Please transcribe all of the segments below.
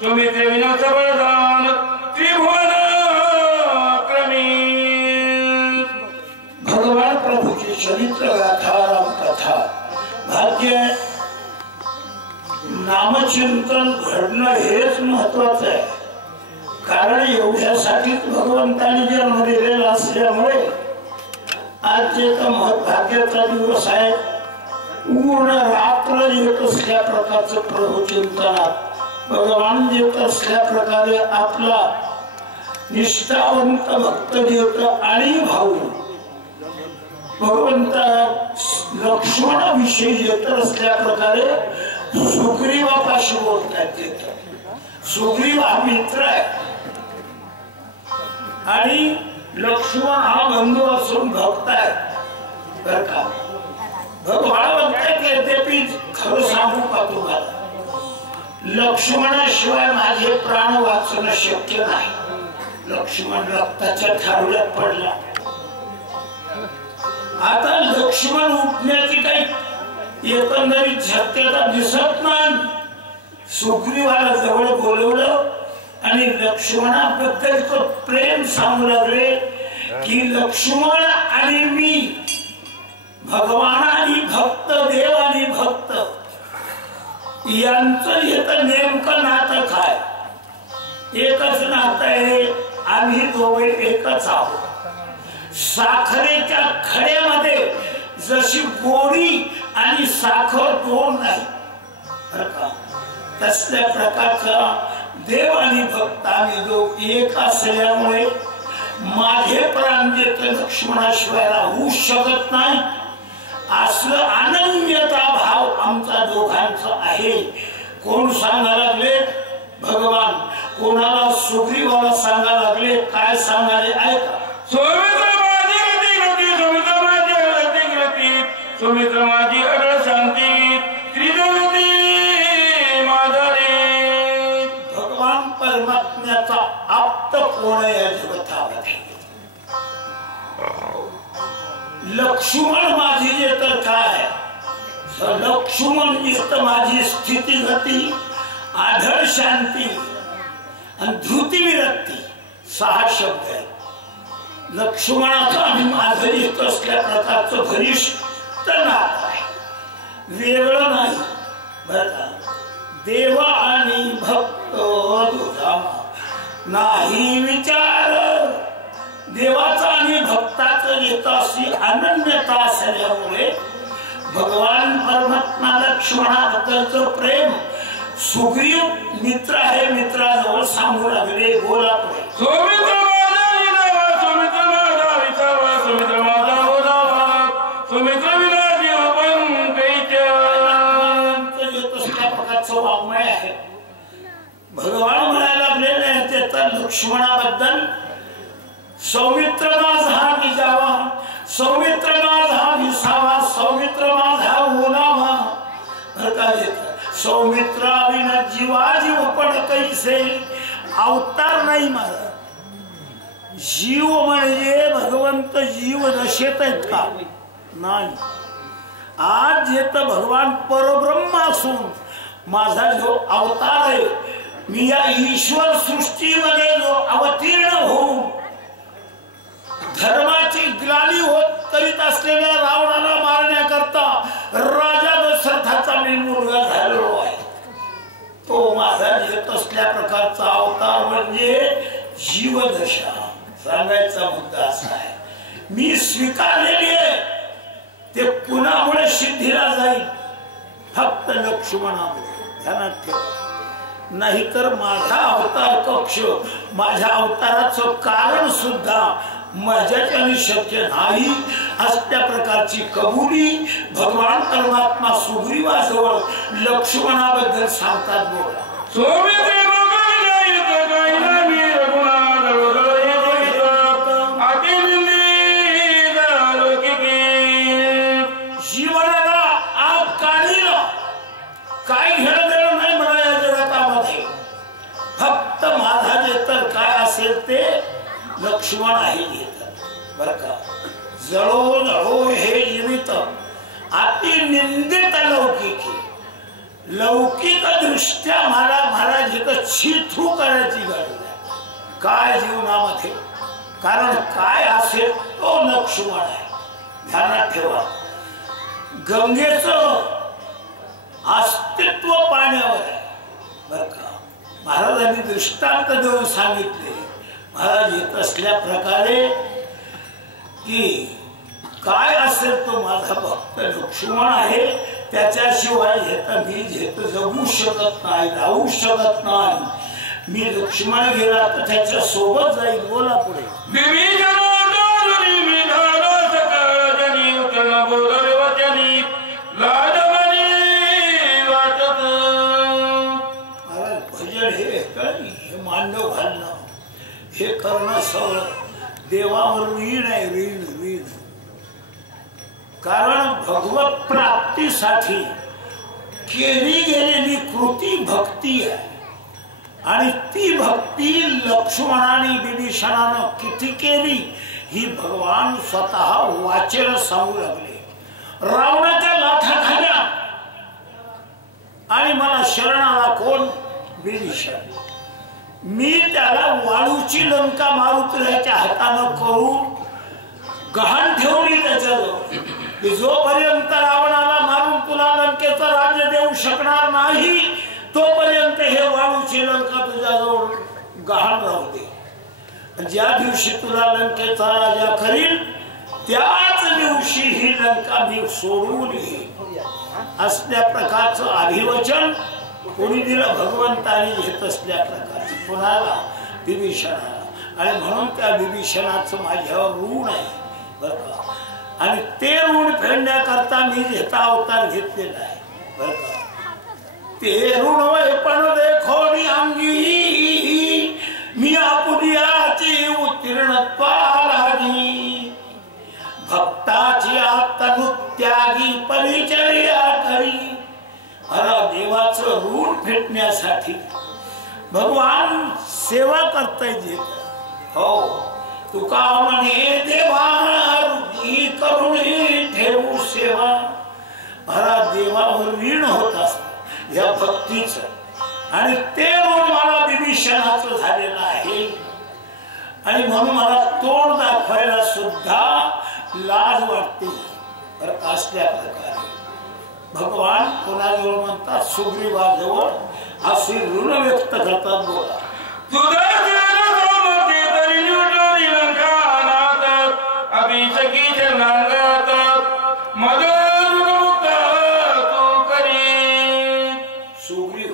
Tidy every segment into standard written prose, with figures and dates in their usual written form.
सुमित्रे विना सबळदान त्रिभुवन क्रमी। भगवान प्रभूची चरित्र गाथा राम कथा भाग्य नामचिंतन घडणं हेच महत्वाचं आहे। कारण एवढ्यासाठीच भगवंताने जन्म दिलेला असल्यामुळे आज जे भाग्याचा दिवस आहे पूर्ण रात्र येत असल्या प्रकारचं प्रभू चिंतनात भगवान येत असल्या प्रकारे आपला निष्ठावंत भक्त येत आणि भाऊ भगवंता लक्ष्मणाविषयी येत असल्या प्रकारे सुग्रीवापाशी बोलतात येत। सुग्रीव हा मित्र आहे आणि लक्ष्मण हा बंधू असून भक्त आहे बर का। भगवान म्हणतात यद्यपि खरं सांगू का तुम्हाला लक्ष्मणाशिवाय माझे प्राण वाचणं शक्य नाही। लक्ष्मण रक्ताच्या थारोळ्यात पडला। आता लक्ष्मण उठण्याची काही एकंदरीत शक्यता दिसत नाही। सुग्रीवाला जवळ बोलवलं आणि लक्ष्मणाबद्दलचं प्रेम सांगू लागले की लक्ष्मण आणि मी भगवान आणि भक्त देव आणि भक्त यांचं इथं नेमकं नातं काय? एकच नातं आहे। आम्ही दोघे एकच आहोत। साखरेच्या खड्यामध्ये जशी गोडी आणि साखर दोन नाही बर का तसल्या प्रकारचा देव आणि भक्त आम्ही दोघ एक असल्यामुळे माझे प्राण देत लक्ष्मणाशिवाय राहू शकत नाही। असलं अनन्यता भाव आमचा दोघांचा आहे। कोण सांगायला लागले? भगवान। कोणाला? सुग्रीवाला सांगायला लागले। काय सांगाले ऐका। सुमित्र माझी अडळ शांती त्रिजगती माधुरी। भगवान परमात्म्याचा आप्त कोण आहे या जगतामध्ये? लक्ष्मण माझी तर काय लक्ष्मण येत माझी स्थिती गती आढळ शांती आणि धृती विरक्ती 6 शब्द आहेत। लक्ष्मणाचा आणि माझं येत असल्या प्रकारचं घनिष्ठ नातं आहे वेगळं नाही बर का। देव आणि भक्त तुझा नाही विचार। देवाचा आणि भक्ताचं येत अशी अनन्यता असल्यामुळे भगवान परमात्मा लक्ष्मणाबद्दलचं प्रेम सुग्रीव मित्र आहे मित्राजवळ सांगू लागले। बोला पुढे। भगवान म्हणायला लागलेले त्याचा लक्ष्मणाबद्दल सौमित्र माझा विजावा सौमित्र माझा विसावा सौमित्र माझा ओलावा सौमित्रा विना जीवा जीव पण कैसे अवतार नाही माझा। जीव म्हणजे भगवंत जीव दशेत आहेत का नाही। आज येत भगवान परब्रह्म असून माझा जो अवतार आहे मी या ईश्वर सृष्टीमध्ये जो अवतीर्ण होऊन धर्माची ग्लानी होत करीत असलेल्या रावणाला मारण्याकरता राजा दशरथाचा मी मुलगा झालेलो आहे। तो माझा येत असल्या प्रकारचा अवतार म्हणजे जीवदशा। सांगायचा मुद्दा असा आहे मी स्वीकारलेली आहे ते कुणामुळे सिद्धीला जाईल? फक्त लक्ष्मणामुळे। ध्यानात ठेवा। नाहीतर माझा अवतार कक्ष माझ्या अवताराचं कारण सुद्धा माझ्याच्याने शक्य नाही। असल्या प्रकारची कबुली भगवान परमात्मा सुग्रीवाजवळ लक्ष्मणाबद्दल सांगतात। बोला। जीवनाला आग काढीला काय घेणं देणं नाही म्हणा या जगतामध्ये। फक्त माझा जे तर काय असेल ते लक्ष्मण आहे घेतात बर का। जळो जळो हे जीवित अति निंदित लौकिकी लौकिक दृष्ट्या मला महाराज तर छिथू करायची गरज आहे काय जीवनामध्ये. कारण काय असेल तो लक्ष्मण आहे. ध्यानात ठेवा, गंगेचं अस्तित्व पाण्यावर आहे बर का. महाराजांनी दृष्टांत देऊन सांगितले. महाराज येत असल्या प्रकारे की काय असेल तो माझा भक्त लक्ष्मण आहे, त्याच्याशिवाय मी जगू शकत नाही, राहू शकत नाही. मी लक्ष्मण गेला तर त्याच्या सोबत जाईल. बोला पुढे. भजन हे मांडव घालणं हे करणं सगळं देवावर ऋण आहे. ऋण कारण भगवत प्राप्तीसाठी केली गेलेली कृती भक्ती आहे. आणि ती भक्ती लक्ष्मणाने विभीषणानं किती केली ही भगवान स्वतः वाचेला सांगू लागले. रावणाच्या लाथा खाल्या आणि मला शरणाला कोण? विभीषण. मी त्याला वाळूची लंका मारुतीच्या हातानं करून गहाण ठेवली त्याच्याजवळ की जोपर्यंत रावणाला मारून तुला लंकेचं राज्य देऊ शकणार नाही तोपर्यंत हे वाळूची लंका तुझ्याजवळ गहाण राहू दे. ज्या दिवशी तुला लंकेचा राजा करील त्याच दिवशी ही लंका मी सोडून येईल. असल्या प्रकारचं अभिवचन कोणी दिलं? भगवंताने घेत असल्या प्रकारचं कुणाला? विभीषणाला. आणि म्हणून त्या विभीषणाचं माझ्यावर ऋण आहे बर का. आणि ते ऋण फेडण्याकरता मी घेता अवतार घेतलेला आहे बर का. ते ऋण पण देखोनी अंगी मी आपुलियाची उत्तीर्णत्वालागी भक्ताची आत्मनुत्यागी परिचर्या करी. मला देवाचं ऋण फेडण्यासाठी भगवान सेवा करताय. हो तुका म्हणे देवा करुणी ठेवू सेवा. मला देवावर ऋण होत असत या भक्तीचं आणि ते ऋण मला विभीषणाचं झालेलं आहे. आणि म्हणून मला तोंड दाखवायला सुद्धा लाज वाटते. बरं असल्या प्रकारे भगवान कोणाजवळ म्हणतात? सुग्रीवाजवळ अशी ऋण व्यक्त करतात. बोला. सुग्रीव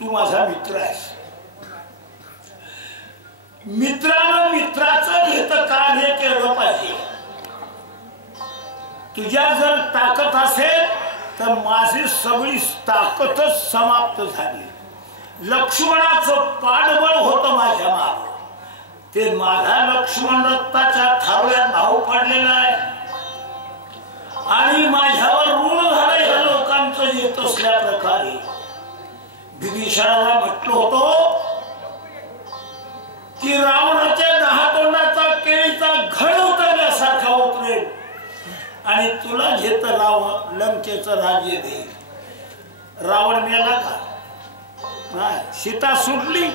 तू माझा मित्र आहेस. मित्रानं मित्राचं हित कार्य केलं पाहिजे. तुझ्या जर ताकद असेल तर माझी सगळी ताकदच समाप्त झाली. लक्ष्मणाचं पाठबळ होतं माझ्या मागे. ते माझा लक्ष्मण रक्ताच्या थारोळ्यात भाऊ पडलेला आहे आणि माझ्यावर ऋण झालं या लोकांचं येत असल्या प्रकारे. विभीषणाला म्हटलं होतं की रावणाच्या 10 तोंडाचा केळीचा घड उतरल्यासारखा उतरेल आणि तुला घेत रावण लंकेचं राज्य देईल. रावण मेला का? नाही. सीता सुटली?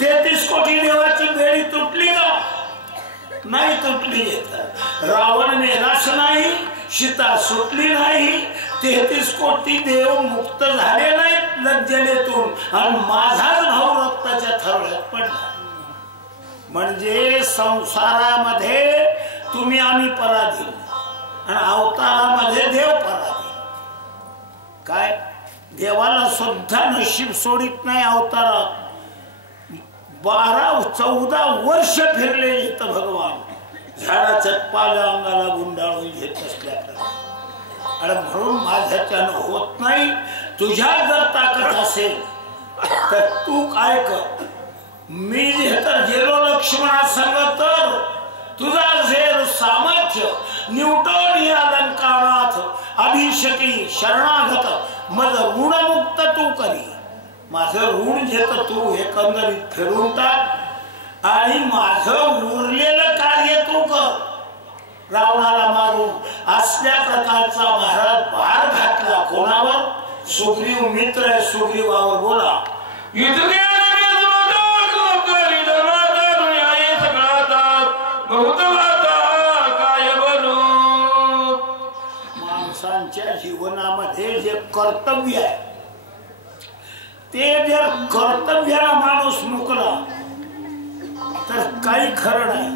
33 कोटी देवाची बेडी तुटली का? नाही तुटली. रावण मेलाच नाही, सीता सुटली नाही, 33 कोटी देव मुक्त झाले नाहीत लज्जलेतून आणि माझाच भाऊ रक्ताच्या थारोळ्यात पडला. म्हणजे संसारामध्ये तुम्ही आम्ही पराधीन आणि अवतारामध्ये देव पराधीन. काय देवाला सुद्धा नशीब सोडित नाही. अवतारात 12-14 वर्ष फिरले येतं भगवान झाडाच्या पाल्या अंगाला गुंडाळून घेत असल्या प्रकारे. आणि म्हणून माझ्याच्यानं होत नाही. तुझ्यात जर ताकद असेल तर तू काय कर. मी तर गेलो लक्ष्मणा सांग तर तुझा झेर सामर्थ्य न्यूटन या अलंकारणात अभिषेकी शरणागत मज ऋणमुक्त तू करी. माझं ऋण घेत तू एकंदरीत फिरून टाक आणि माझं उरलेलं कार्य तू कर. रावणाला मारून असल्या प्रकारचा महाराज भार घातला कोणावर? सुग्रीव मित्र आहे. सुग्रीवावर बोला. इतके धर्माचा दुनिया सगळा बहुत वाता काय बोलू. माणसांच्या जीवनामध्ये जे कर्तव्य आहे ते जर कर्तव्याला माणूस मुकला तर काही खरं नाही.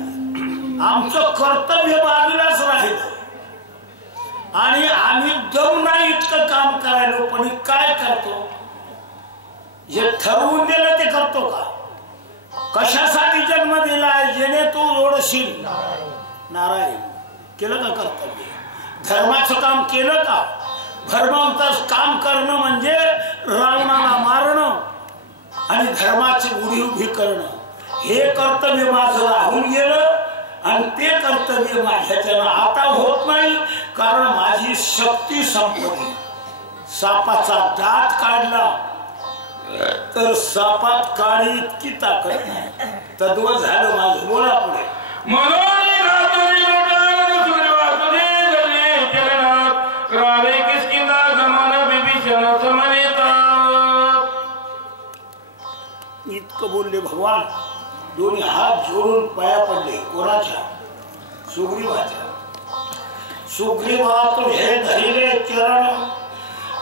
आमचं कर्तव्य बाजूलाच राहिलं आणि आम्ही दम नाही इतकं काम करायलो, पण काय करतो? जे ठरवून दिलं ते करतो का? कशासाठी जन्म दिलाय? जेणे तू ओढशील नारायण. केलं का कर्तव्य? धर्माचं काम केलं का? धर्माचं काम करणं म्हणजे रावणाला मारणं आणि धर्माची उडी उभी करणं, हे कर्तव्य माझं राहून गेलं आणि ते कर्तव्य माझ्याच्यानं आता होत नाही, कारण माझी शक्ती संपली. सापाचा दात काढला तर सापात काळी इतकी ताकद नाही. तत्व झालं माझं. बोला पुढे. इतकं बोलले भगवान. दोन्ही हात जोडून पाया पडले. कोणाच्या? सुग्रीवाच्या. सुग्रीवा तू हे धरिले चरण,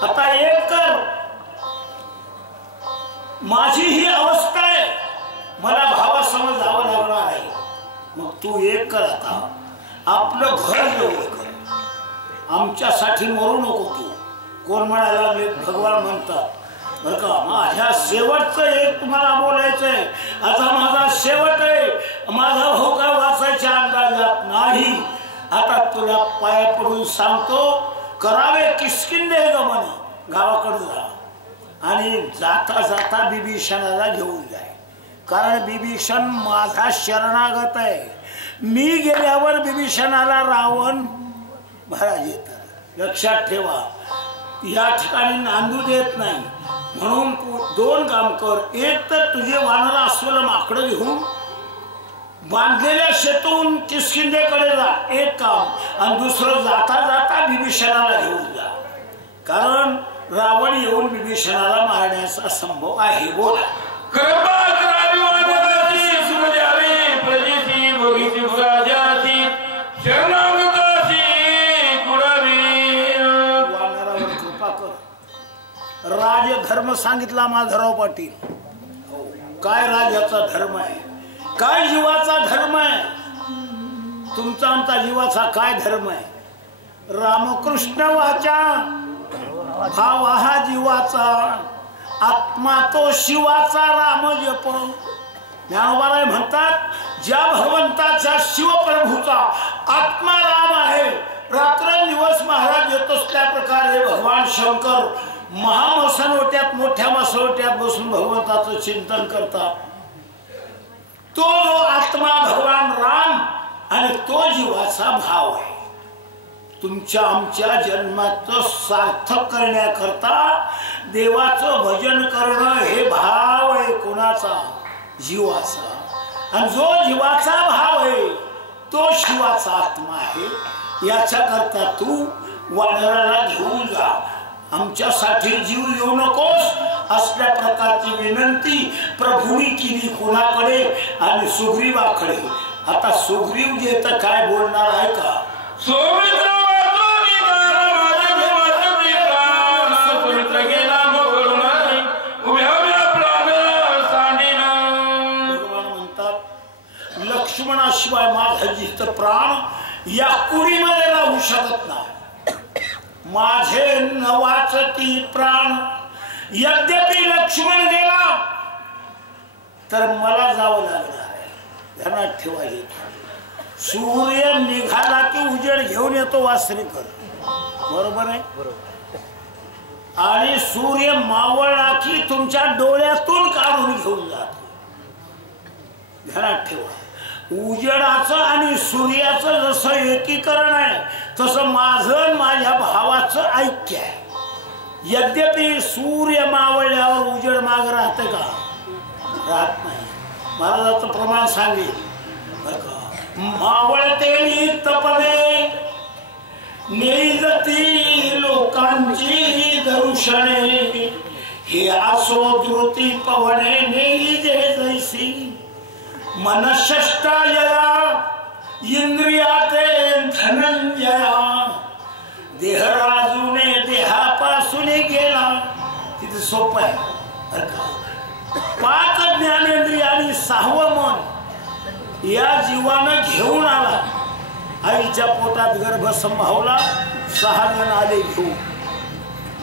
आता एक कर. माझी ही अवस्था आहे, मला भावासमोर जावं लागणार आहे. मग तू एक कर, आता आपलं घर जवळ कर. आमच्यासाठी मरू नको तू. कोण म्हणायला लागले? भगवान म्हणतात बरं का, माझ्या शेवटचं एक तुम्हाला बोलायचंय. आता माझा शेवट आहे. माझा भाऊ काय वाचायच्या अंदाजात नाही. आता तुला पाया पडून सांगतो, करावे किष्किंधे गमन. गावाकडे जा आणि जाता जाता बिभीषणाला घेऊन जाय, कारण बिभीषण माझा शरणागत आहे. मी गेल्यावर बिभीषणाला रावण महाराज येतात. लक्षात ठेवा, या ठिकाणी नांदू देत नाही. म्हणून तू दोन काम कर. एक तर तुझे वानर अस्वल माकडं घेऊन बांधलेल्या शेतून किष्किंधेकडे जा, एक काम. आणि दुसरं, जाता जाता बिभीषणाला घेऊन जा, कारण रावण येऊन बिभीषणाला मारण्याचा संभव आहे. बोला. राजधर्म सांगितला माधवराव पाटील. काय राजाचा धर्म आहे, काय जीवाचा धर्म आहे? तुमचा आमचा जीवाचा काय धर्म आहे? रामकृष्ण वाचा, भाव हा जीवाचा, आत्मा तो शिवाचा. राम जप. ज्ञानोबाराय म्हणतात, ज्या भगवंताच्या शिवप्रभूचा आत्मा राम आहे, रात्रंदिवस महाराज येत असल्या प्रकारे भगवान शंकर महामसनवट्यात, मोठ्या मसवट्यात बसून भगवंताचं चिंतन करतात. तो जो आत्मा भगवान राम आणि तो जीवाचा भाव आहे. तुमच्या आमच्या जन्माचं सार्थक करण्याकरता देवाचं भजन करणं हे भाव आहे. कोणाचा? जीवाचा. आणि जो जीवाचा भाव आहे तो शिवाचा आत्मा आहे. याच्या करता तू वानराला घेऊन जा. आमच्यासाठी जीव येऊ नकोस असल्या प्रकारची विनंती प्रभूंनी केली. कोणाकडे? आणि सुग्रीवाकडे. आता सुग्रीव जे तर काय बोलणार आहे का? लक्ष्मणाशिवाय माझा जित प्राण या कुडीमध्ये राहू शकत नाही. माझे नवाचती प्राण. यद्यपि लक्ष्मण गेला तर मला जावं लागणार आहे. ध्यानात ठेवा. सूर्य निघाला की उजेड घेऊन येतो वासरीकर. बरोबर आहे? आणि सूर्य मावळला की तुमच्या डोळ्यातून काढून घेऊन जातो. ध्यानात ठेवा. उजेडाचं आणि सूर्याचं जसं एकीकरण आहे तसं माझं माझ्या भावाचं ऐक्य आहे. यद्यपि सूर्य मावळल्यावर उजेड माग राहते का? राहत नाही. महाराजाचं प्रमाण सांगेल. मावळते तपणे निजती लोकांची दर्शने, हे असो द्रुती पवने नेई जे जैसी मनष्टायया इंद्रियाते धनंजया देह राजूने देहापासून गेला. तिथे सोपं आहे. 5 ज्ञानेंद्रिय आणि 6वं मन या जीवानं घेऊन आला. आईच्या पोटात गर्भ संभावला. 6 जण आले घेऊन.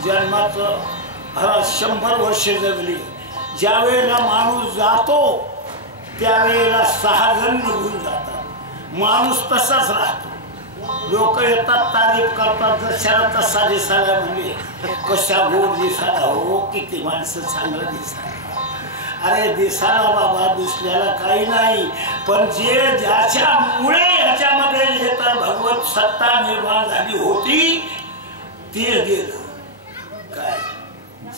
जन्माचं 100 वर्ष जगली. ज्या वेळेला माणूस जातो त्यावेळेला 6 जण निघून जातात. माणूस तसाच राहतो. लोक येतात तारीफ करतात जशाला तसा दिसायला म्हणजे कशा गोड दिसायला हो किती माणसं चांगलं दिसायला. अरे दिसायला बाबा दिसल्याला काही नाही पण जे ज्याच्यामुळे याच्यामध्ये येतं भगवत सत्ता निर्माण झाली होती ते गेलं. काय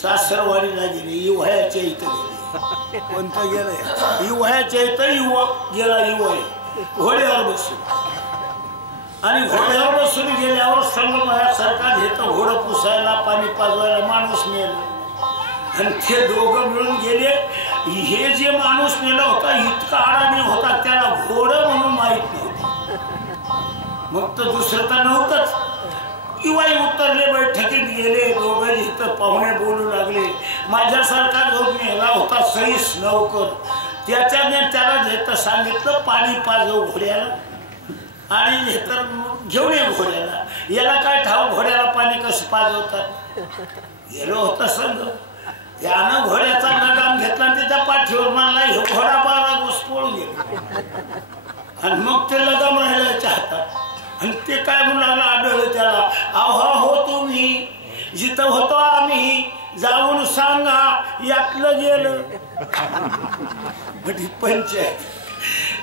सासरवाडीला गेले युवयाच्या इथं गेले. कोणतं गेलं युवयाच्या इथं युवक गेला. युवय घोड्यावर बसून आणि घोड्यावर बसून गेल्यावर संगमयासारखा घेतं घोडं पुसायला पाणी पाजवायला माणूस नेलं. आणि ते दोघं मिळून गेले. हे जे माणूस नेला होता इतका अडाणी होता त्याला घोडं म्हणून माहित नव्हतं. मग तर दुसरं तर नव्हतंच. किंवा उतरले बैठकीत गेले. दोघं इथं पाहुणे बोलू लागले. माझ्यासारखा जो नेला होता सईस नौकर त्याच्याने त्याला घेतं सांगितलं पाणी पाजव घोड्याला आणि घेतर घेऊन ये घोड्याला. याला काय ठाव घोड्याला पाणी कसं पाजवतात. गेलो होता संघ. त्यानं घोड्याचा लगाम घेतला आणि त्याच्या पाठीवर मारला. हे घोडा 12 घुसपोळून गेला आणि मग ते लगाम राहिल्याच्या हातात. आणि ते काय म्हणून आढळलं त्याला. आव्हा हो तुम्ही जिथं होतो आम्ही जाऊन सांगा यातलं गेलं. पंचायत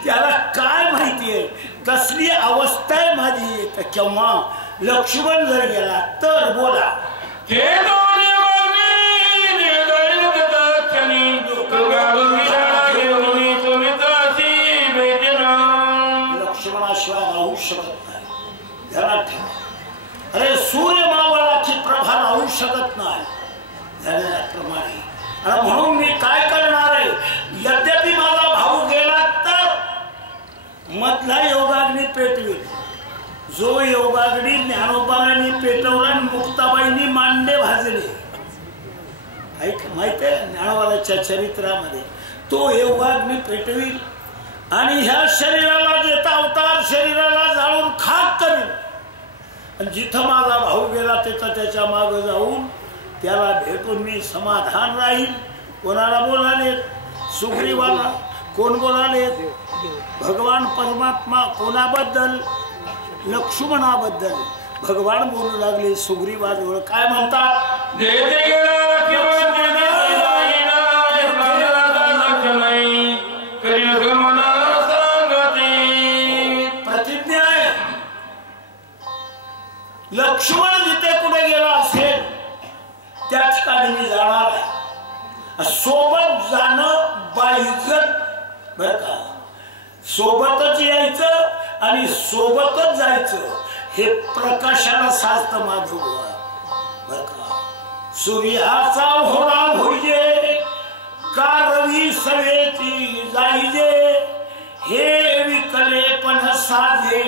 त्याला काय माहितीये कसली अवस्था आहे माझी. येत केव्हा लक्ष्मण जर गेला तर बोला लक्ष्मणाशिवाय राहू शकत नाही. घरात ठेवा. अरे सूर्य मावळाची प्रभा राहू शकत नाही झाल्याप्रमाणे. म्हणून मी काय करणार आहे. यद्यपि माझा भाऊ गेला तर मधला योगाग्नी पेटवेल. जो योगाग्नी ज्ञानोबांनी पेटवला आणि मुक्ताबाईंनी मांडे भाजले. ऐक माहिती आहे ज्ञानोबाच्या चरित्रामध्ये तो योगाग्नी पेटवेल आणि ह्या शरीराला देता अवतार शरीराला जाळून खाक करेल. आणि जिथं माझा भाऊ गेला तिथं त्याच्या मागं जाऊन त्याला भेटून मी समाधान राहील. कोणाला बोलाले सुग्रीवाला. कोण बोलाले भगवान परमात्मा. कोणाबद्दल लक्ष्मणाबद्दल. भगवान बोलू लागले सुग्रीवाजवळ. काय म्हणतात प्रतिज्ञा आहे. लक्ष्मण जिथे कुठे गेला असेल त्या ठिकाणी मी जाणार आहे. सोबत जाणं बाईजत बर का. सोबतच यायचं आणि सोबतच जायचं हे प्रकाशाला साजत माझं बर का. सूर्याचा होणा होईजे का रवी सवेची जाईजे हे विकले पण साजे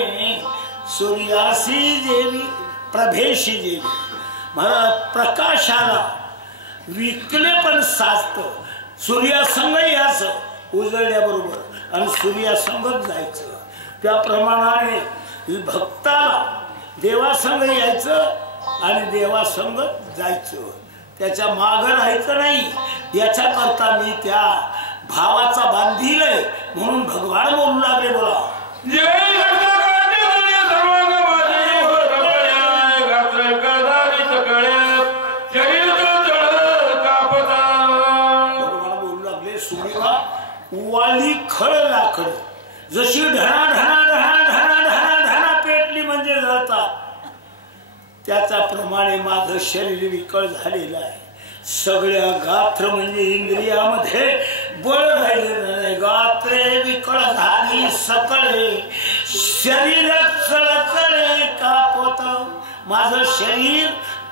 सूर्यासी जेवी प्रभेशी जेवी. मला प्रकाशाला विकले पण साजत. सूर्यासंग यायचं उजळल्याबरोबर आणि सूर्यासंगच जायचं. त्याप्रमाणे भक्ताला देवासंग यायचं आणि देवासंग जायचं. त्याच्या मागं राहायचं नाही. याच्याकरता मी त्या भावाचा बांधील आहे म्हणून भगवान बोलू लागले. बोला वाली खळ लाकड जशी ढणा ढणा ढणा ढणा ढणा ढणा पेटली म्हणजे जळतात त्याच्याप्रमाणे माझं शरीर विकळ झालेलं आहे. सगळ्या गात्र म्हणजे इंद्रियामध्ये बळ राहिलेलं नाही. गात्रे विकळ झाली सकळे शरीर चळचळे कापत. माझं शरीर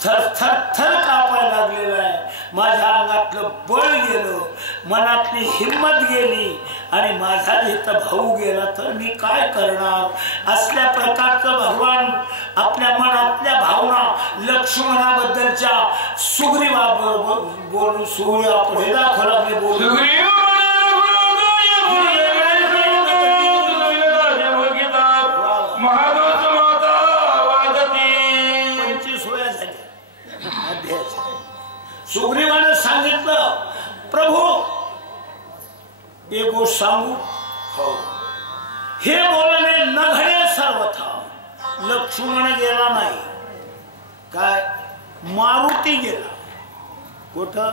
थर कापायला लागलेला आहे. माझ्या अंगातलं बळ गेलं, मनातली हिंमत गेली आणि माझा इथं भाऊ गेला तर मी काय करणार. असल्या प्रकारचं भगवान आपल्या मनातल्या भावना लक्ष्मणाबद्दलच्या सुग्रीवाबरोबर बोलून सुग्रीवा पुढे दाखवला बोलून सुग्रीवाने सांगितलं प्रभू एक गोष्ट सांगू. हे बोलणे न घडे सर्वथा. लक्ष्मण गेला नाही, काय मारुती गेला. कुठं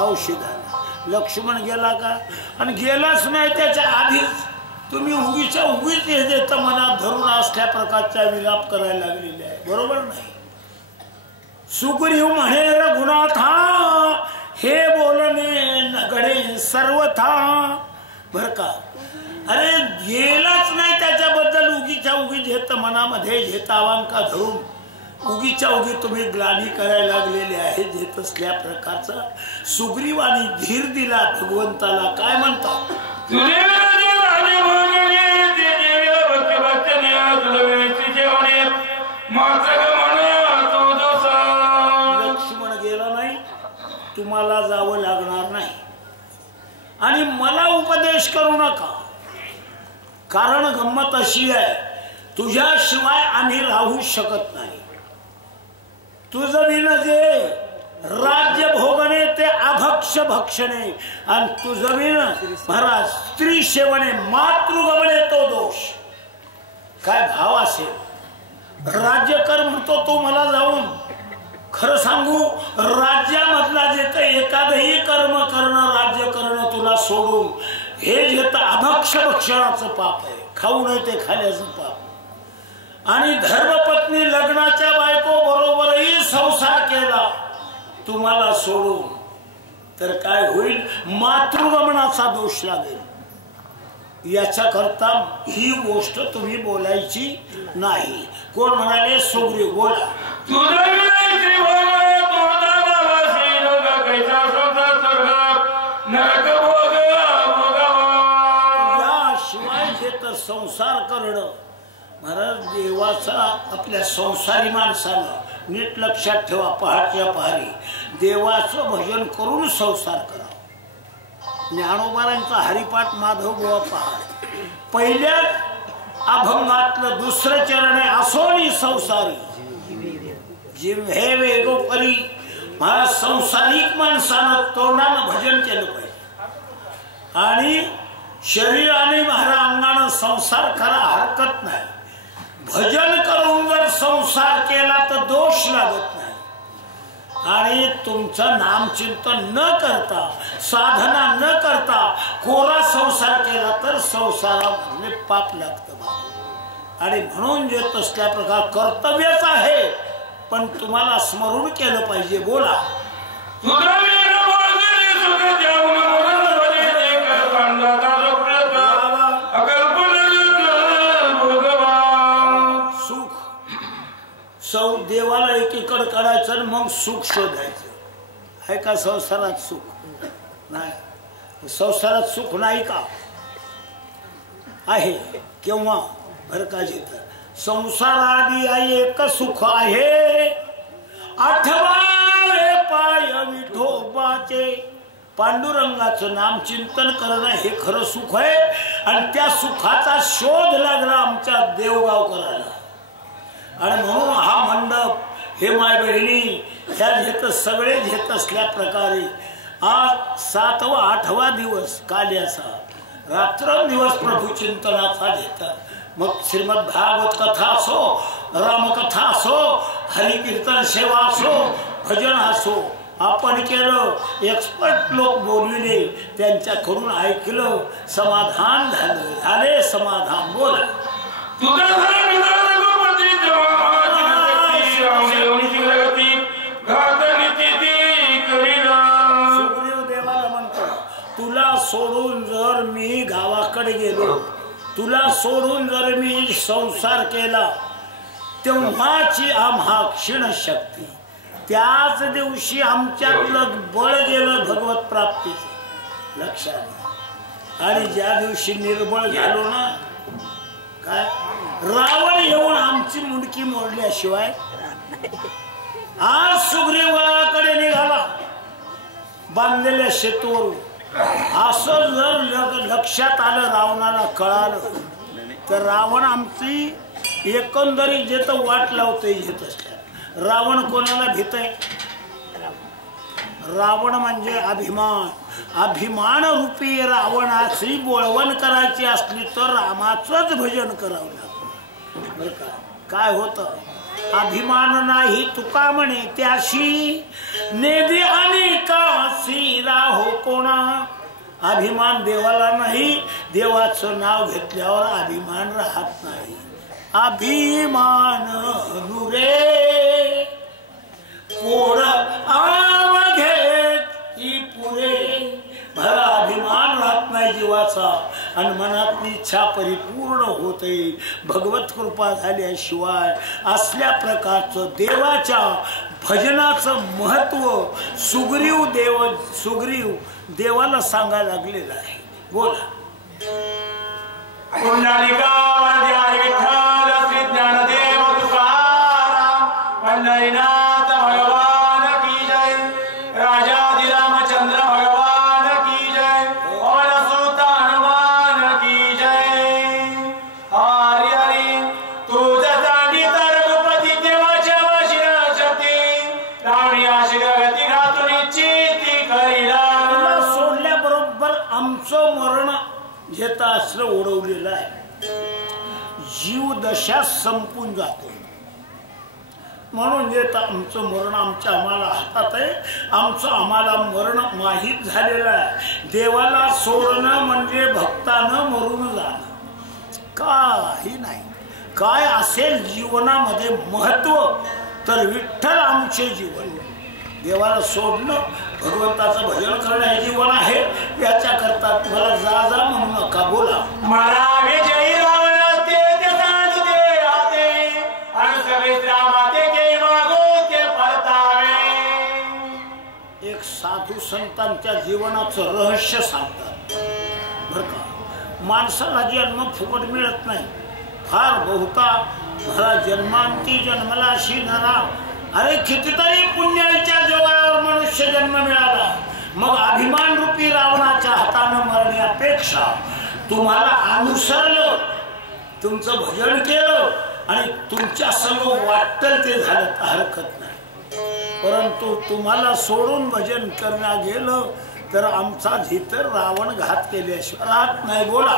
औषधाला. लक्ष्मण गेला का. आणि गेलाच नाही त्याच्या आधीच तुम्ही उगीच्या उगीच हे देत मनात धरून असल्या प्रकारचा विलाप करायला लागलेले आहे. बरोबर नाही. सुग्रीव म्हणे रघुनाथा हे बोलणे नगडे सर्वथा. बर का. अरे गेलाच नाही त्याच्याबद्दल उगीच्या उगी घेत मनामध्ये घेतावांका धरून उगीच्या उगी तुम्ही ग्लानी करायला लागलेले आहे. घेत असल्या प्रकारचा सुग्रीवाने धीर दिला भगवंताला. काय म्हणतात तुम्हाला जावं लागणार नाही आणि मला उपदेश करू नका. कारण गंमत अशी आहे तुझ्याशिवाय आम्ही राहू शकत नाही. तुझं विन जे राज्य भोगणे ते अभक्ष भक्षणे आणि तुझं विन महाराज स्त्री सेवने मातृगमने तो दोष. काय भाव असेल. राज्य कर म्हणतो तो मला जाऊन. खरं सांगू राज्यामधला जे काही एखादही कर्म करणं राज्य करणं तुला सोडून हे जे अभक्ष भक्षणाचं पाप आहे. खाऊ नये ते खाण्याचं पाप. आणि धर्मपत्नी लग्नाच्या बायको बरोबरही संसार केला तुम्हाला सोडून तर काय होईल. मातृगमनाचा दोष लागेल. याच्या करता ही गोष्ट तुम्ही बोलायची नाही. कोण म्हणाले सुग्रीव बोला. याशिवाय जे तर संसार करणं महाराज देवाचा आपल्या संसारी माणसाला नीट लक्षात ठेवा. पहाटच्या पहारी देवाचं भजन करून संसार करा. ज्ञानोबारांचा हरिपाठ माधव गोवा पहाड पहिल्या अभंगातलं दुसरं चरण आहे असोनी संसारी जिव्हे वेगोपरी. महाराज संसारिक माणसानं तोंडानं भजन केलं पाहिजे आणि शरीराने महाराज अंगानं संसार करा हरकत नाही. भजन करून जर संसार केला तर दोष लागत नाही. आणि तुमचं नामचिंतन न करता साधना न करता कोरा संसार केला तर संसारामध्ये पाप लागतं. आणि म्हणून जे तसल्या प्रकार कर्तव्यच आहे पण तुम्हाला स्मरण केलं पाहिजे. बोला. सुख देवाला एकीकडे करायचं आणि मग सुख शोधायचं आहे का. संसारात सुख नाही. संसारात सुख नाही का आहे केव्हा बर का. जिथं संसारादी एक सुख आहे आठवावे पाय विठोबाचे. पांडुरंगाचं नाम चिंतन करणं हे खरं सुख आहे आणि त्या सुखाचा शोध लागला आमच्या देवगावकराला. आणि म्हणून हा मंडप हे माय बहिणी ह्या घेत सगळे घेत असल्या प्रकारे आज 7वा 8वा दिवस काल्याचा रात्रंदिवस प्रभू चिंतनाचा घेतात. मग श्रीमद भागवत कथा असो रामकथा असो हरिकीर्तन सेवा असो भजन असो आपण केलं. एक्सपर्ट लोक बोलविले त्यांच्याकडून ऐकलं समाधान झालं. झाले समाधान. बोला. सुग्रीव देवाला म्हणतो तुला सोडून जर मी गावाकडे गेलो तुला सोडून जर मी संसार केला तेव्हाची आम्हा क्षीण शक्ती त्याच दिवशी आमच्यातलं बळ गेलं भगवत प्राप्तीचं लक्षात. आणि ज्या दिवशी निर्बळ झालो ना काय रावण येऊन आमची मुंडकी मोडल्याशिवाय आज सुग्रीवाकडे निघाला बांधलेल्या सेतूवरून. असं जर लक्षात आलं रावणाला कळालं तर रावण आमची एकंदरीत जे तर वाट लावतोय घेत असल्या. रावण कोणाला भीतय? रावण म्हणजे अभिमान. अभिमान रूपी रावणाची बोळवण करायची असली तर रामाचंच भजन करावं लागतं बरं का. काय होतं अभिमान नाही तुका म्हणे त्याशी नेदी आणि काशी राहो कोणा. अभिमान देवाला नाही, देवाचं नाव घेतल्यावर अभिमान राहत नाही. अभिमान नुरे कोण आवघेत ही पुरे. भला अभिमान राहत नाही जीवाचा आणि मनातली इच्छा परिपूर्ण होते भगवत कृपा झाल्याशिवाय. असल्या प्रकारचं देवाच्या भजनाचं महत्व सुग्रीव देवाला सांगायला लागलेलं आहे. बोला. पंढरीनाथ भगवान की जय. राजा रामचंद्र भगवान की जय. और सुल्तान हनुमान की जय. हरि हरि तुझ दांडी तर रघुपती देवाच्या वशिराशती रावणी आशिरगती घातून इच्छिती करीला. सोडल्याबरोबर आमचं मरण घेता असलं ओढवलेलं आहे. जीव दशा संपून जातो म्हणून येत आमचं मरण आम्हाला हातात आहे. आमचं आम्हाला मरण माहीत झालेलं आहे. देवाला सोडणं म्हणजे भक्तानं मरून जाणं काही नाही. काय असेल जीवनामध्ये महत्व तर विठ्ठल आमचे जीवन. देवाला सोडणं भगवंताचं भजन करणं हे जीवन आहे. याच्याकरता तुम्हाला जा जा म्हणू नका. बोला. एक साधू संतांच्या जीवनाचं रहस्य सांगतात बरं का. माणसाला जन्म फुकट मिळत नाही. फार बहुता मला जन्मांती जन्मलाशी नरा. अरे कितीतरी पुण्याच्या जवळावर मनुष्य जन्म मिळाला. मग अभिमान रूपी रावणाच्या हातानं मरण्यापेक्षा तुम्हाला अनुसरलं, तुमचं भजन केलं आणि तुमच्या संग वाटतं ते झालं तर हरकत नाही. परंतु तुम्हाला सोडून भजन करण्या गेलं तर आमचा झितर रावण घात केल्याशिवाय राहत नाही. बोला.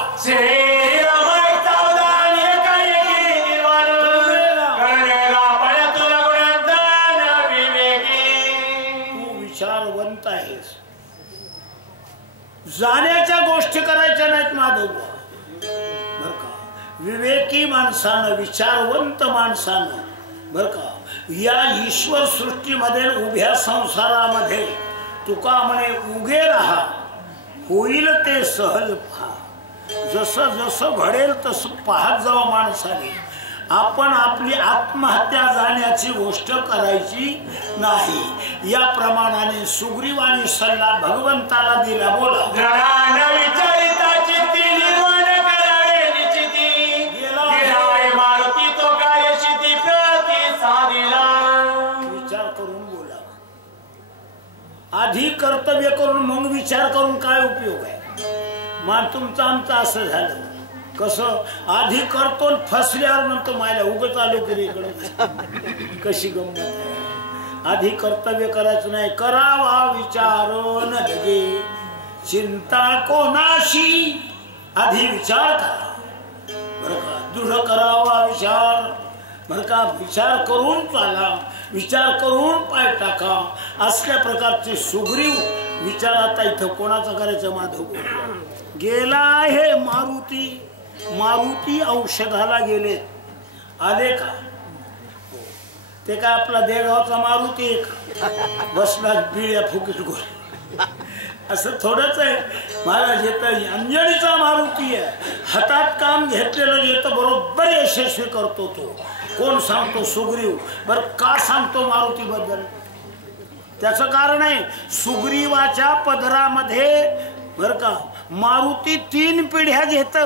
तू विचारवंत आहेस. जाण्याच्या गोष्टी करायच्या नाहीत माधव बर का. विवेकी माणसानं विचारवंत माणसानं बर का या ईश्वर सृष्टीमध्ये उभ्या संसारामध्ये तुका म्हणे उगे राहा होईल ते सहज पहा. जसं जसं घडेल तसं पाहत जावं माणसाने. आपण आपली आत्महत्या जाण्याची गोष्ट करायची नाही. या प्रमाणाने सुग्रीवाने सल्ला भगवंताला दिला. बोला. विचार करून बोला. आधी कर्तव्य करून मग विचार करून काय उपयोग आहे. मान तुमचं आमचं असं झालं. कसं आधी करतो फसल्यावर म्हणतो मायला उगत आलो तरी इकडं. कशी गंमत आहे. आधी कर्तव्य करायचं नाही. करावा विचार न लगे चिंता कोणाशी. आधी विचार करा बरं का. दृढ करावा विचार बरं का. विचार करून चाला. विचार करून पाय टाका. असल्या प्रकारचे सुग्रीव विचारात इथं कोणाचं करायचं. माधव गेला आहे मारुती. मारुती औषधाला गेले. आले का? ते काय आपला देगावचा मारुती बसला बिळ्या फुकीत गोल असं थोडंच आहे. महाराज येत अंजनीचा मारुती आहे. हातात काम घेतलेलं येतं बरोबर यशस्वी करतो तो. कोण सांगतो? सुग्रीव. बरं का सांगतो मारुती बद्दल? त्याचं कारण आहे सुग्रीवाच्या पदरामध्ये बर का मारुती 3 पिढ्या घेत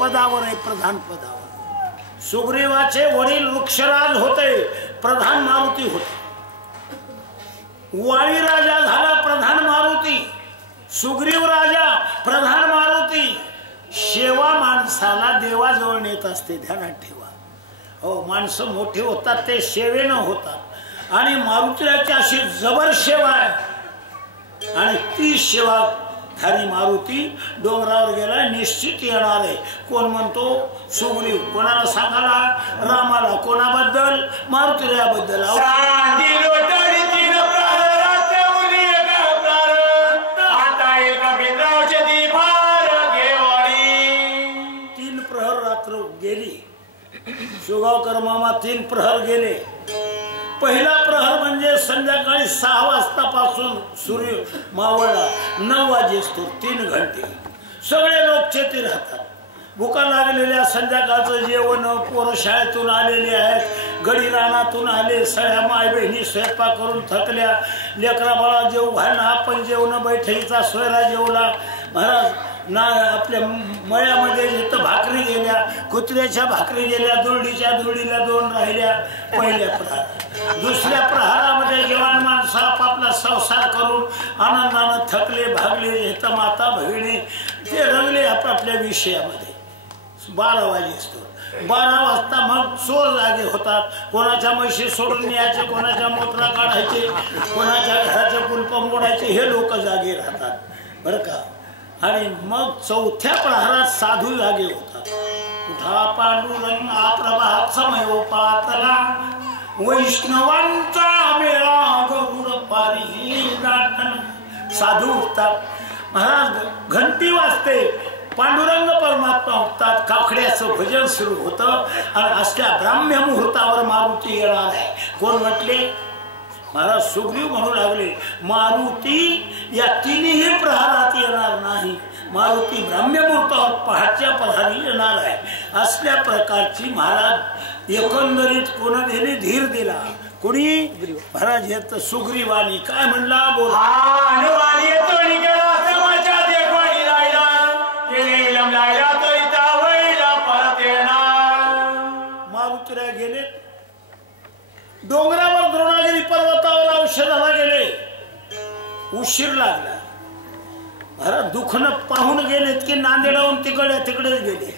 पदावर आहे, प्रधान पदावर. सुग्रीवाचे वडील वृक्षराज होते, प्रधान मारुती होते. वाळी राजा झाला प्रधान मारुती, सुग्रीव राजा प्रधान मारुती. सेवा माणसाला देवाजवळ नेत असते, ध्यानात ठेवा. हो, माणसं मोठे होतात ते सेवेनं होतात आणि मारुतीची अशी जबर सेवा आहे आणि ती सेवा धारी मारुती डोंगरावर गेला, निश्चित येणार आहे. कोण म्हणतो सुग्रीव, कोणाला सांगायला रामाला, कोणाबद्दल मारुतीबद्दल. सुगावकर मामा 3 प्रहर गेले. पहिला प्रहर म्हणजे संध्याकाळी 6 वाजतापासून सूर्य मावळला 9 वाजेस्तोर 3 घंटे. सगळे लोक चेती राहतात. भुका लागलेल्या, संध्याकाळचं जेवण, पोरं शाळेतून आलेले आहेत, गडी रानातून आले, सगळ्या माय बहिणी स्वयंपाक करून थकल्या. लेकरा बाळा जेव घालणं, आपण जेवण, बैठकीचा सोयरा जेवला. महाराज ना आपल्या मळ्यामध्ये जिथं भाकरी गेल्या, कुत्र्याच्या भाकरी गेल्या, दुरडीच्या दुरडीला 2 राहिल्या पहिल्या प्रहार. दुसऱ्या प्रहारामध्ये जवान माणसं आपापला संसार करून आनंदानं थकले भागले, जिथं माता भगिनी ते रंगले आपापल्या विषयामध्ये. 12 वाजेस्तोर. 12 वाजता मग चोर जागे होतात. कोणाच्या म्हशी सोडून न्यायचे, कोणाच्या मोत्रा काढायचे, कोणाच्या घराचे कुलप मोडायचे, हे लोक जागे राहतात बरं का. आणि मग 4थ्या प्रहारात साधू जागे होतात. उठा पांडुरंग प्रभात समय पातला, वैष्णवांचा मेळा गरुड पारी दाटन. साधू उठतात. महाराज घंटी वाजते, पांडुरंग परमात्मा उठतात, काकड्याचं भजन सुरू होतं आणि अशा ब्राह्म्य मुहूर्तावर मारुती येणार आहे. कोण म्हटले? महाराज सुग्रीव म्हणू लागले, मारुती या 3ही प्रहारात येणार नाही. मारुती ब्राह्म्य मुहूर्तावर पहाटच्या प्रहारी येणार आहे. असल्या प्रकारची महाराज एकंदरीत कोणाने धीर दिला? कोणी? महाराज येत सुग्रीवानी काय म्हणला? बोला. मारुतीला गेले, डोंगरावर द्रोणागिरी पर्वतावर औषधाला गेले. उशीर लागला. महाराज दुखणं पाहून गेलेत की नांदेडहून तिकडेच गेले.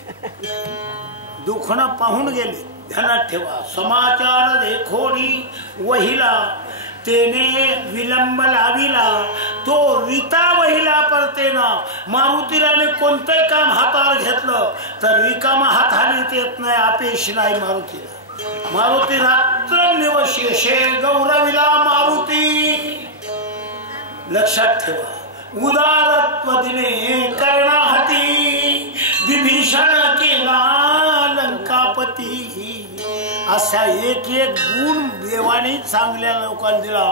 दुखणं पाहून गेले. ध्यानात ठेवा. समाचार देखोडी वहिला, तेने विलंब लाविला, तो रीता वहिला परतेना. मारुतीराने कोणतंही काम हातावर घेतलं तर रिकामा हात हालीत येत नाही, अपेश नाही मारुतीला. मारुती रात्र निवशेषे गौरविला मारुती. लक्षात ठेवा. उदारत्व दिने कर्णाहती, विभीषण केला लंकापती. असा एक गुण देवाने चांगल्या लोकांना दिला.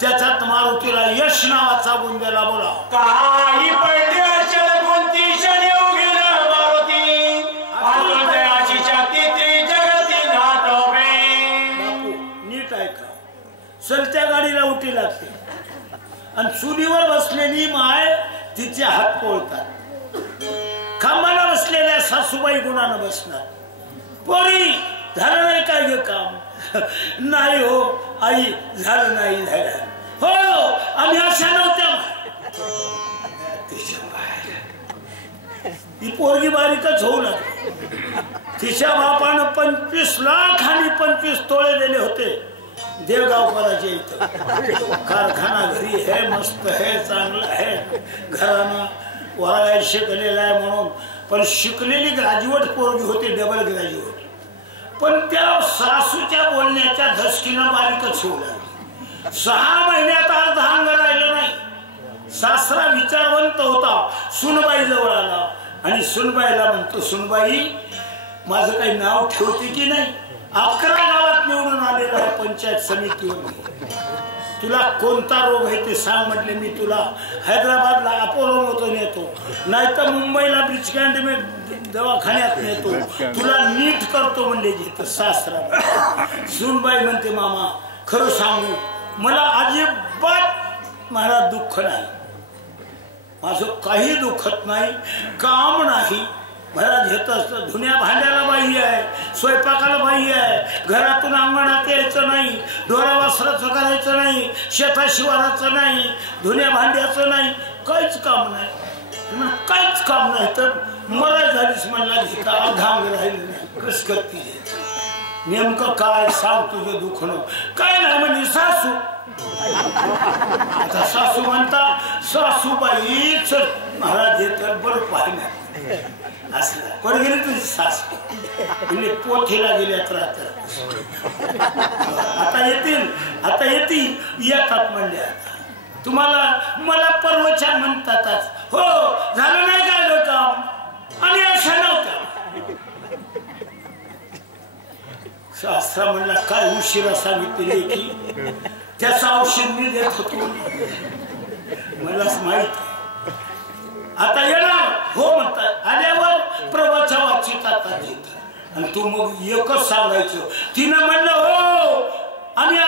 त्याच्यात मारुतीला यश नावाचा गुण दिला. बोला. काही पडले अचल कोणती क्षण येऊ गेलं मारुती, आतुरतेची शक्ती त्रिजगती नाटोबे. बापू नीट ऐका. चलत्या गाडीला उठी लागते आणि चुलीवर बसलेली माय तिचे हात पोळतात. खांबाला बसलेल्या सासूबाई गुणानं बसणार. पोरी झालं नाही काय ग काम? नाही हो आई, झालं नाही झालं. हो आम्ही अशा नव्हत्या. ही पोरगी बारीकच होऊ लागली. तिच्या बापानं 25 लाख आणि 25 तोळे दिले होते देवगावकराच्या इथं. कारखाना घरी है, मस्त है, चांगला है, घरानं वरायला शिकलेला आहे म्हणून. पण शिकलेली ग्रॅज्युएट पोरगी होती, डबल ग्रॅज्युएट. पण त्या सासूच्या बोलण्याच्या धसकीनं बारीकच होऊ लागली. 6 महिन्यात अर्धांग राहिलं नाही. सासरा विचारवंत होता. सुनबाई जवळ आला आणि सुनबाईला म्हणतो, सुनबाई माझं काही नाव ठेवते की नाही? 11 गावात निवडून आलेला आहे पंचायत समितीवर. तुला कोणता रोग आहे ते सांग. म्हटले मी तुला हैदराबादला अपोलो मधून नेतो, नाहीतर मुंबईला ब्रिचकँड दवाखान्यात नेतो, तुला नीट करतो म्हणले. जिथं सासरा. सुनबाई म्हणते, मामा खरं सांगू मला अजिबात अजिबात मला दुःख नाही, माझं काही दुखत नाही, काम नाही. घरात घेत असतं, धुण्या भांड्याला बाई आहे, स्वयंपाकाला बाई आहे, घरातून अंगणात यायचं नाही, डोरा वस्त्राचं करायचं नाही, शेता शिवाराचं नाही, धुण्या भांड्याचं नाही, काहीच काम नाही. काहीच काम नाही तर मला झालीच म्हणला घेता घाम राहिलं नाही. कस करते नेमकं काय सांग तुझं दुखणं? काय नाही म्हणजे सासू. आता सासू म्हणता सासूबाईच महाराज येतात बरं पाहिजे असला. कोण गेली तुझी सासू? म्हणजे पोथीला गेल्यात रात्र. आता येतील, आता येतील, येतात म्हणले. आता तुम्हाला मला परवचन म्हणतातच. हो झालं नाही काय काम आणि अशा नव्हत्या. शास्त्रा म्हणला काय उशिरा सांगितले की त्याचा औषध मी देत होतो, मलाच माहित. आता येणार हो म्हणतात. आल्यावर प्रवचन वाचित आता आणि तू मग एकच सांगायचं. तिनं म्हणलं हो आणि